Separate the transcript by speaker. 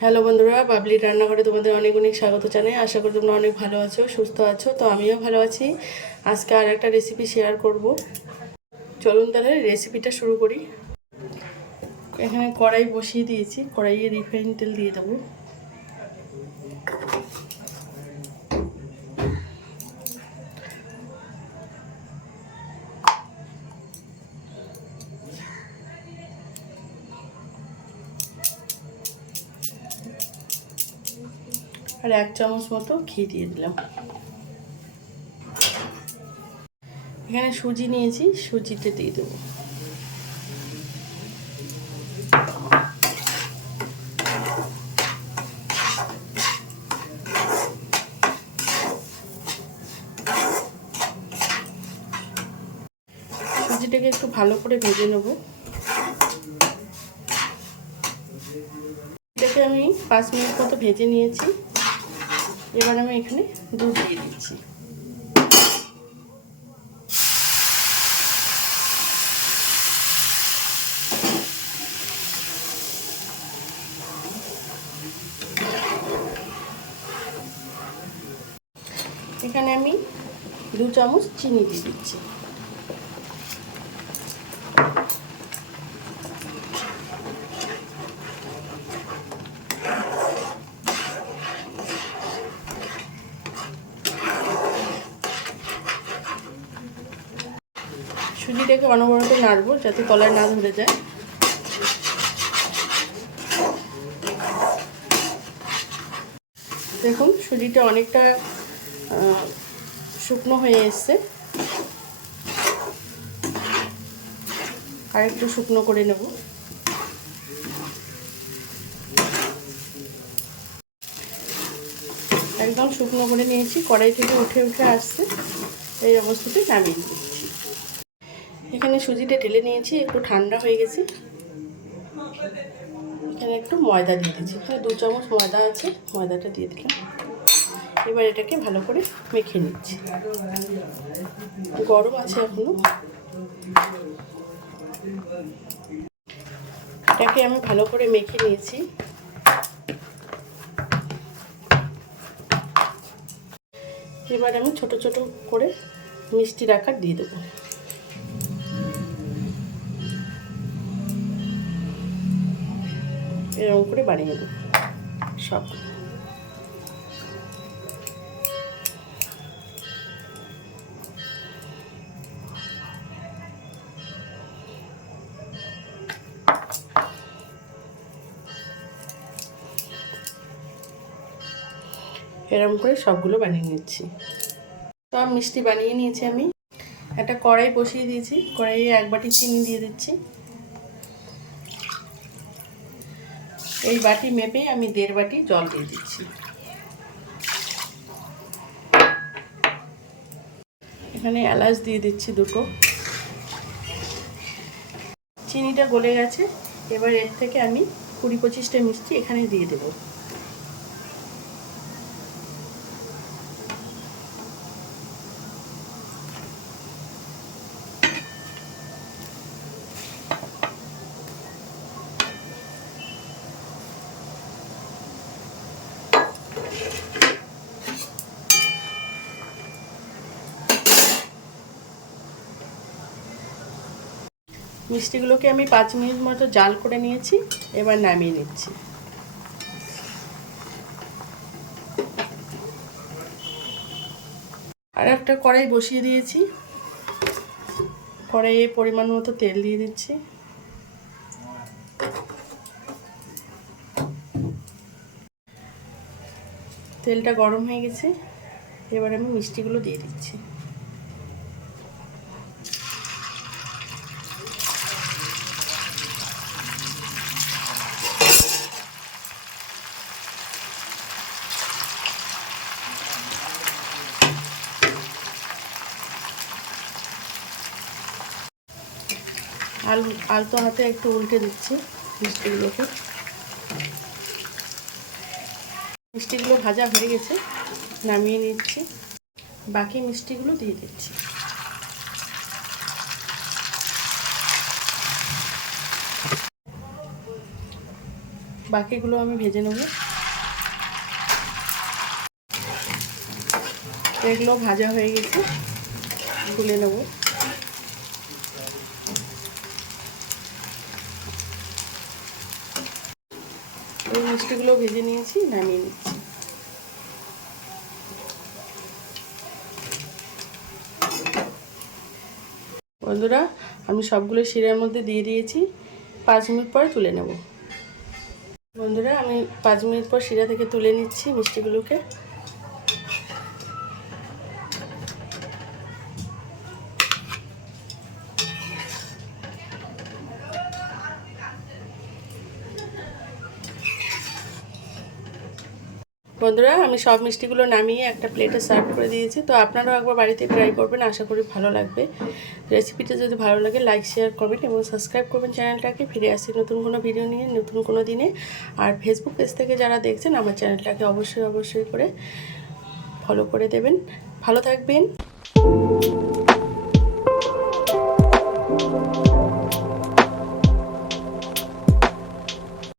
Speaker 1: Hello বন্ধুরা, বাবলি রান্নাঘরে তোমাদের অনেক অনেক স্বাগত জানাই। আশা করি তোমরা অনেক ভালো আছো, সুস্থ আছো, তো আমিও ভালো আছি। আজকে আর একটা রেসিপি শেয়ার করব। চলুন তাহলে রেসিপিটা শুরু করি। এখানে কড়াই বসিয়ে দিয়েছি, কড়াইয়ে রিফাইন তেল দিয়ে দেবো। আর এক চামচ মতো ঘি দিয়ে দিলাম। এখানে সুজি নিয়েছি, সুজিতে দিয়ে দেবো। সুজিটাকে একটু ভালো করে ভেজে নেব। এটাকে আমি পাঁচ মিনিট মতো ভেজে নিয়েছি। এবার আমি এখানে দুধ দিয়ে দিচ্ছি। এখানে আমি দু চামচ চিনি দিয়ে দিচ্ছি। সুজিটাকে অনবরত নাড়বো যাতে তলায় না ধরে যায়। দেখুন সুজিটা অনেকটা শুকনো হয়ে এসছে। আর একটু শুকনো করে নেব। একদম শুকনো করে নিয়েছি। কড়াই থেকে উঠে উঠে আসছে। এই অবস্থাতে নামিয়ে দিচ্ছি এখানে সুজিটা ঢেলে নিয়েছি, একটু ঠান্ডা হয়ে গেছে। এখানে একটু ময়দা দিয়ে দিচ্ছি এখানে দু চামচ ময়দা আছে, ময়দাটা দিয়ে দিলাম। এবার এটাকে ভালো করে মেখে নিচ্ছি। গরম আছে এখনও। এটাকে আমি ভালো করে মেখে নিয়েছি। এবার আমি ছোট ছোট করে মিষ্টির আকার দিয়ে দেবো। এরকম করে বানিয়ে দেবো সব। এরকম করে সবগুলো বানিয়ে নিচ্ছি। সব মিষ্টি বানিয়ে নিয়েছি আমি। একটা কড়াই বসিয়ে দিয়েছি। কড়াইয়ে এক বাটি চিনি দিয়ে দিচ্ছি। এই বাটি মেপে আমি দেড় বাটি জল দিয়ে দিচ্ছি। এখানে এলাচ দিয়ে দিচ্ছি দুটো। চিনিটা গলে গেছে। এবার এর থেকে আমি কুড়ি পঁচিশটা মিষ্টি এখানে দিয়ে দেবো। মিষ্টিগুলোকে আমি পাঁচ মিনিট মতো জাল করে নিয়েছি, এবার নামিয়ে নিচ্ছি। আর একটা কড়াই বসিয়ে দিয়েছি। কড়াইয়ে পরিমাণ মতো তেল দিয়ে দিচ্ছি। তেলটা গরম হয়ে গেছে, এবার আমি মিষ্টিগুলো দিয়ে দিচ্ছি। আলু, আলতো হাতে একটু উল্টে দিচ্ছি মিষ্টিগুলোকে। মিষ্টিগুলো ভাজা হয়ে গেছে, নামিয়ে নিচ্ছি। বাকি মিষ্টিগুলো দিয়ে দিচ্ছি। বাকিগুলো আমি ভেজে নেব। এগুলো ভাজা হয়ে গেছে তুলে নেব। এই মিষ্টিগুলো ভেজে নিয়েছি, নামিয়ে নিচ্ছি। বন্ধুরা, আমি সবগুলো শিরার মধ্যে দিয়ে দিয়েছি, পাঁচ মিনিট পরে তুলে নেব। বন্ধুরা, আমি পাঁচ মিনিট পর শিরা থেকে তুলে নিচ্ছি মিষ্টিগুলোকে। বন্ধুরা, আমি সব মিষ্টিগুলো নামিয়ে একটা প্লেটে সার্ভ করে দিয়েছি। তো আপনারাও একবার বাড়িতে ট্রাই করবেন, আশা করি ভালো লাগবে। রেসিপিটা যদি ভালো লাগে লাইক শেয়ার করবেন এবং সাবস্ক্রাইব করবেন চ্যানেলটাকে ফিরে আসি নতুন কোনো ভিডিও নিয়ে, নতুন কোনো দিনে। আর ফেসবুক পেজ থেকে যারা দেখছেন, আমার চ্যানেলটাকে অবশ্যই অবশ্যই করে ফলো করে দেবেন। ভালো থাকবেন।